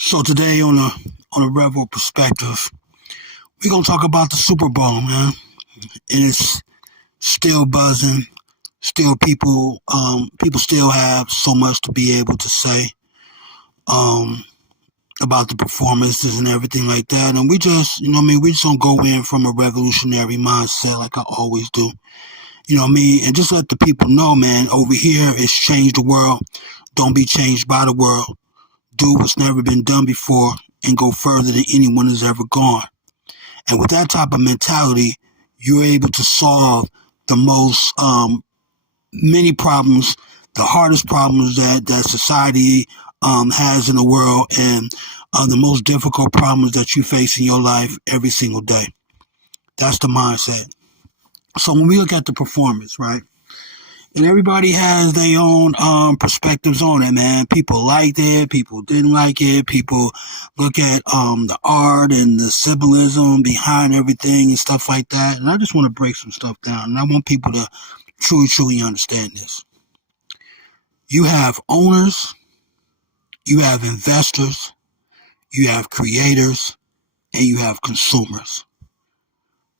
So today on a REVO perspective, we're gonna talk about the Super Bowl, man. And it's still buzzing. Still people still have so much to be able to say um about the performances and everything like that. And we just we just don't go in from a revolutionary mindset like I always do. And just let the people know, man, over here it's change the world. Don't be changed by the world. Do what's never been done before and go further than anyone has ever gone. And with that type of mentality, you're able to solve the most many problems, the hardest problems that society has in the world, and the most difficult problems that you face in your life every single day. That's the mindset. So when we look at the performance, right? And everybody has their own perspectives on it, man. People liked it, people didn't like it. People look at the art and the symbolism behind everything and stuff like that. And I just want to break some stuff down. And I want people to truly understand this. You have owners, you have investors, you have creators, and you have consumers.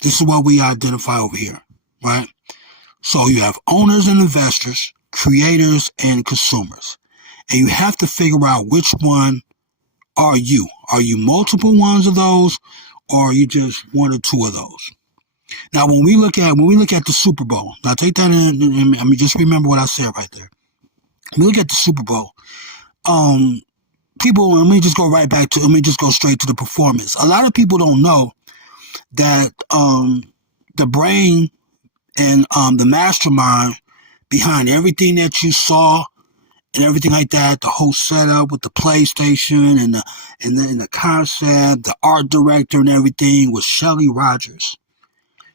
This is what we identify over here, right? So you have owners and investors, creators and consumers. And you have to figure out which one are you. Are you multiple ones of those, or are you just one or two of those? Now when we look at the Super Bowl, now take that in, I mean, just remember what I said right there. When we look at the Super Bowl, people, let me just go straight to the performance. A lot of people don't know that the brain and the mastermind behind everything that you saw and everything like that, the whole setup with the PlayStation and the concept, the art director and everything, was Shelley Rogers.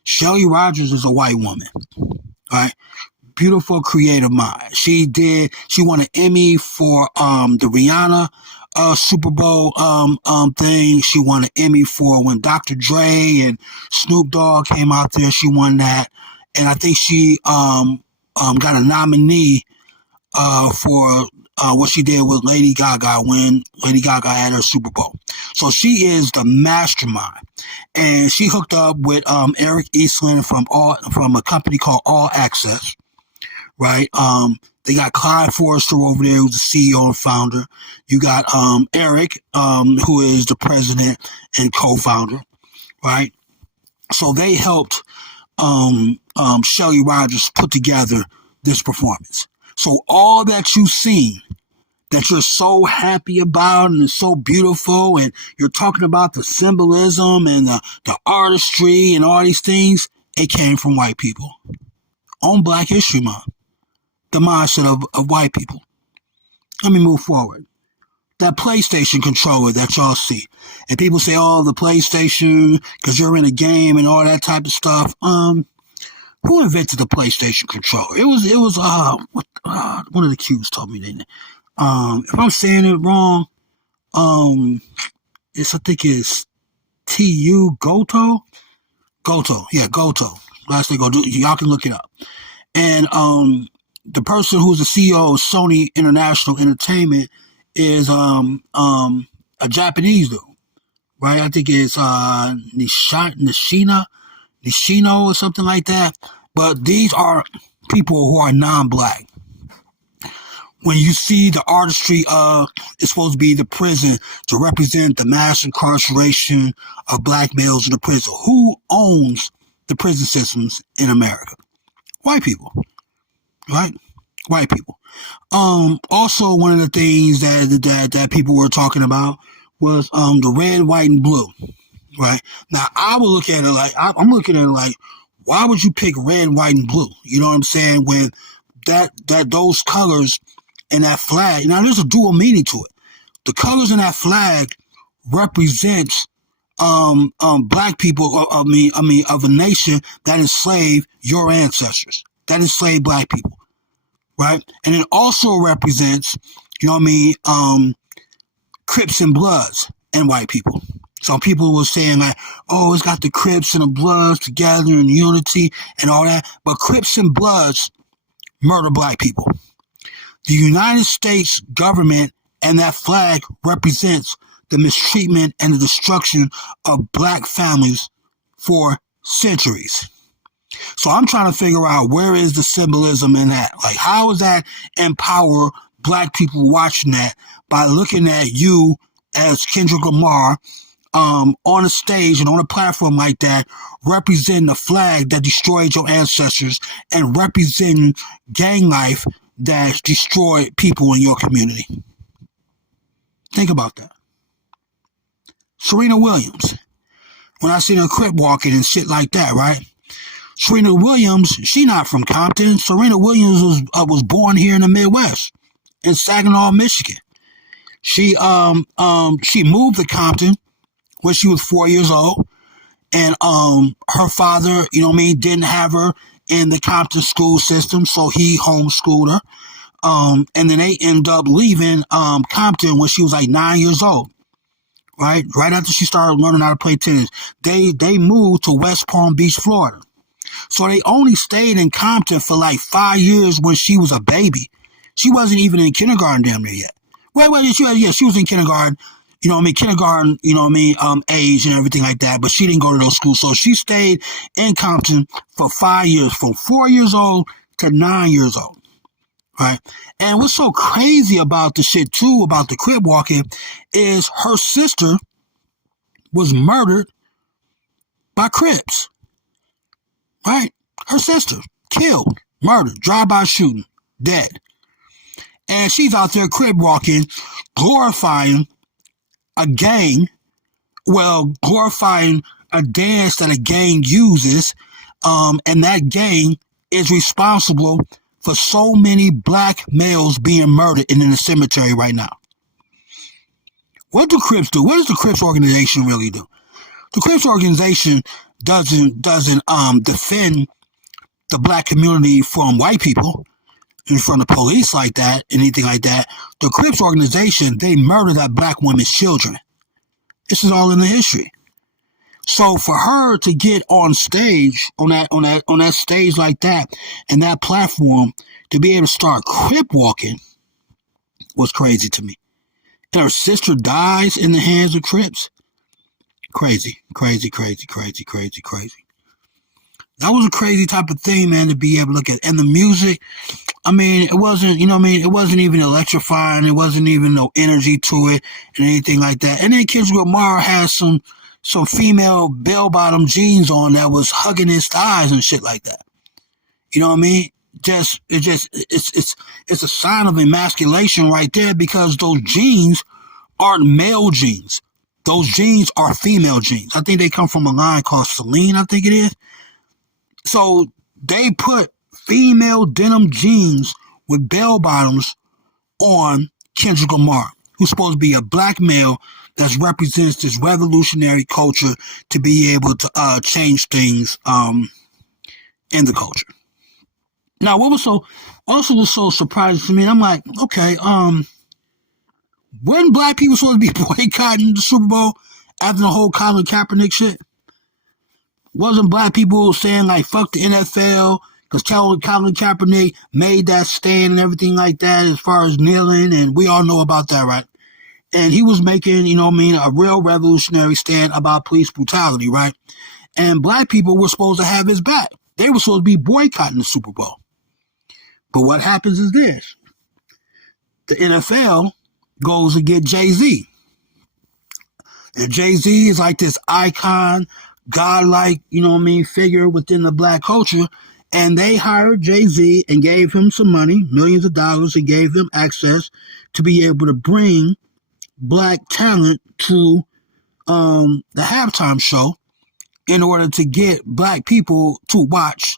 Shelley Rogers is a white woman, right? Beautiful creative mind. She won an Emmy for the Rihanna Super Bowl thing. She won an Emmy for when Dr. Dre and Snoop Dogg came out there. She won that. And I think she got a nominee for what she did with Lady Gaga when Lady Gaga had her Super Bowl. So she is the mastermind. And she hooked up with Eric Eastland from a company called All Access, right? They got Clyde Forrester over there, who's the CEO and founder. You got Eric, who is the president and co-founder, right? So they helped Shelley Rogers put together this performance. So all that you've seen, that you're so happy about and it's so beautiful, and you're talking about the symbolism and the artistry and all these things, it came from white people on Black History Month. The mindset of white people. Let me move forward. That PlayStation controller that y'all see. And people say, oh, the PlayStation, because you're in a game and all that type of stuff. Who invented the PlayStation controller? It was one of the Qs told me that. If I'm saying it wrong, I think it's TU Goto. Yeah, Goto. Last thing y'all can look it up. And the person who's the CEO of Sony International Entertainment is a Japanese dude, right? I think it's Nishino or something like that. But these are people who are non-black. When you see the artistry of, it's supposed to be the prison to represent the mass incarceration of black males in the prison. Who owns the prison systems in America? White people, right? White people. Also, one of the things that people were talking about was the red, white, and blue, right? Now, I would look at it like, I'm looking at it like, why would you pick red, white, and blue? You know what I'm saying? When those colors and that flag, now there's a dual meaning to it. The colors in that flag represents black people, of a nation that enslaved your ancestors, that enslaved black people, right? And it also represents, Crips and Bloods and white people. So people were saying like, oh, it's got the Crips and the Bloods together in unity and all that. But Crips and Bloods murder black people. The United States government And that flag represents the mistreatment and the destruction of black families for centuries. So I'm trying to figure out where is the symbolism in that? Like, how does that empower black people watching that by looking at you as Kendrick Lamar on a stage and on a platform like that, representing the flag that destroyed your ancestors and representing gang life that destroyed people in your community? Think about that. Serena Williams, when I seen her Crip walking and shit like that, right? Serena Williams, she not from Compton. Serena Williams was born here in the Midwest, in Saginaw, Michigan. She moved to Compton when she was 4 years old, and her father, didn't have her in the Compton school system, so he homeschooled her. And then they ended up leaving Compton when she was like 9 years old. Right after she started learning how to play tennis, they moved to West Palm Beach, Florida. So they only stayed in Compton for like 5 years when she was a baby. She wasn't even in kindergarten damn near yet. She was in kindergarten, kindergarten, age and everything like that, but she didn't go to those schools. So she stayed in Compton for 5 years, from 4 years old to 9 years old. Right. And what's so crazy about the shit too, about the Crip walking, is her sister was murdered by Crips. Right? Her sister killed, murdered, drive-by shooting, dead. And she's out there Crip walking, glorifying a gang, glorifying a dance that a gang uses, and that gang is responsible for so many black males being murdered in the cemetery right now. What do Crips do? What does the Crips organization really do? The Crips organization doesn't defend the black community from white people and from the police like that, anything like that. The Crips organization, they murder that black woman's children. This is all in the history. So for her to get on stage, on that stage like that, and that platform, to be able to start Crip walking was crazy to me. And her sister dies in the hands of Crips. Crazy. That was a crazy type of thing, man, to be able to look at. And the music, it wasn't, it wasn't even electrifying. It wasn't even no energy to it and anything like that. And then Kendrick Lamar had some female bell-bottom jeans on that was hugging his thighs and shit like that. You know what I mean? It's a sign of emasculation right there, because those jeans aren't male jeans. Those jeans are female jeans. I think they come from a line called Celine, I think it is. So they put female denim jeans with bell bottoms on Kendrick Lamar, who's supposed to be a black male that represents this revolutionary culture to be able to change things in the culture. Now, what was so surprising to me, and I'm like, okay, wasn't black people supposed to be boycotting the Super Bowl after the whole Colin Kaepernick shit? Wasn't black people saying like fuck the NFL because Colin Kaepernick made that stand and everything like that as far as kneeling, and we all know about that, right? And he was making, a real revolutionary stand about police brutality, right? And black people were supposed to have his back. They were supposed to be boycotting the Super Bowl. But what happens is this. The NFL goes to get Jay-Z. And Jay-Z is like this icon, godlike, figure within the black culture. And they hired Jay-Z and gave him some money, millions of dollars, and gave him access to be able to bring black talent to the halftime show in order to get black people to watch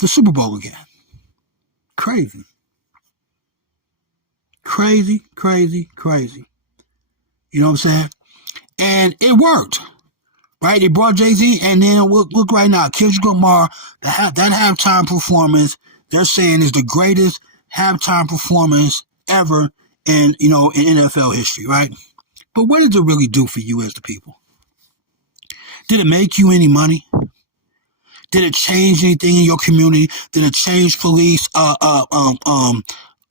the Super Bowl again. Crazy. You know what I'm saying? And it worked. Right? They brought Jay-Z, and then look right now, Kendrick Lamar, that halftime performance, they're saying is the greatest halftime performance ever in NFL history, right? But what did it really do for you as the people? Did it make you any money? Did it change anything in your community? Did it change police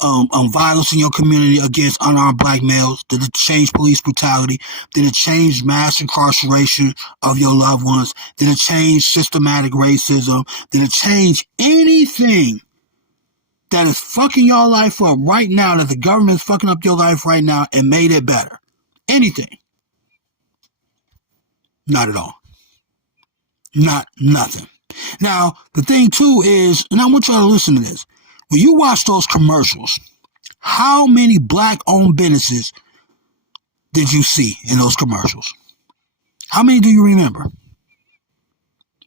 violence in your community against unarmed black males? Did it change police brutality? Did it change mass incarceration of your loved ones? Did it change systematic racism? Did it change anything that is fucking your life up right now, that the government is fucking up your life right now and made it better? Anything? Not at all. Not nothing. Now, the thing too is, and I want y'all to listen to this. When you watch those commercials, how many black-owned businesses did you see in those commercials? How many do you remember?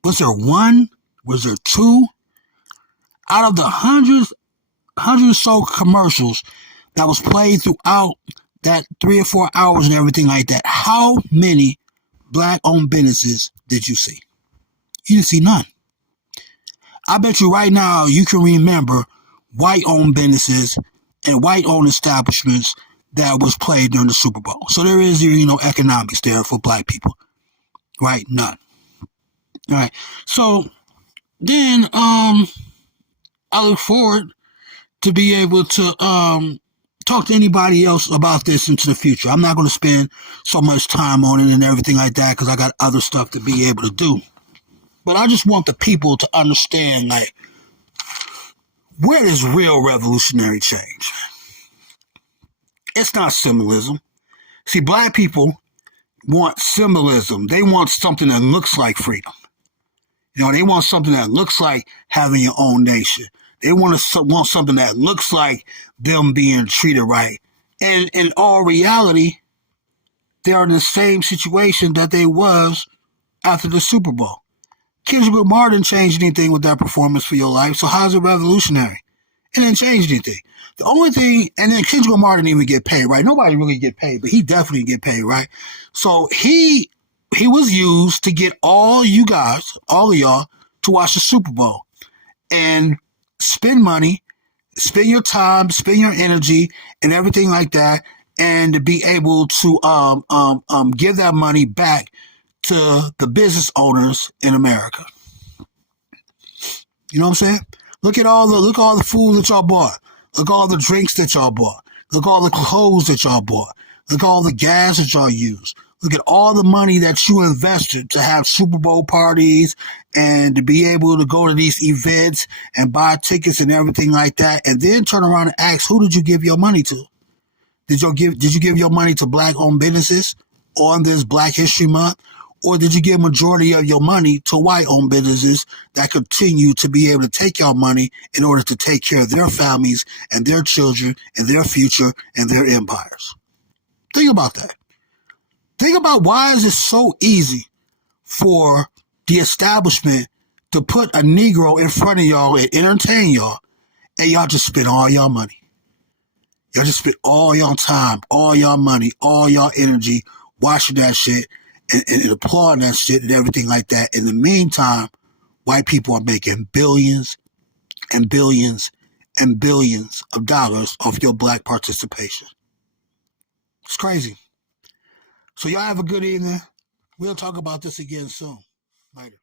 Was there one? Was there two? Out of the hundred or so commercials that was played throughout that 3 or 4 hours and everything like that, how many black-owned businesses did you see? You didn't see none. I bet you right now you can remember white-owned businesses and white-owned establishments that was played during the Super Bowl. So there is, economics there for black people, right? None. All right. So then I look forward to be able to talk to anybody else about this into the future. I'm not going to spend so much time on it and everything like that because I got other stuff to be able to do. But I just want the people to understand, like, where is real revolutionary change? It's not symbolism. See, black people want symbolism. They want something that looks like freedom. They want something that looks like having your own nation. They want something that looks like them being treated right. And in all reality, they're in the same situation that they was after the Super Bowl. Kendrick Lamar didn't change anything with that performance for your life, so how's it revolutionary? It didn't change anything. The only thing, and then Kendrick Lamar didn't even get paid, right? Nobody really get paid, but he definitely get paid, right? So he was used to get all you guys, all of y'all, to watch the Super Bowl and spend money, spend your time, spend your energy, and everything like that, and to be able to give that money back to the business owners in America. You know what I'm saying? Look at all the food that y'all bought. Look at all the drinks that y'all bought. Look at all the clothes that y'all bought. Look at all the gas that y'all used. Look at all the money that you invested to have Super Bowl parties and to be able to go to these events and buy tickets and everything like that, and then turn around and ask, who did you give your money to? Did you give your money to black-owned businesses on this Black History Month? Or did you give majority of your money to white-owned businesses that continue to be able to take your money in order to take care of their families and their children and their future and their empires? Think about that. Think about why is it so easy for the establishment to put a Negro in front of y'all and entertain y'all, and y'all just spend all y'all money. Y'all just spend all y'all time, all y'all money, all y'all energy watching that shit and applauding that shit and everything like that. In the meantime, white people are making billions and billions and billions of dollars off your black participation. It's crazy. So y'all have a good evening. We'll talk about this again soon. Later.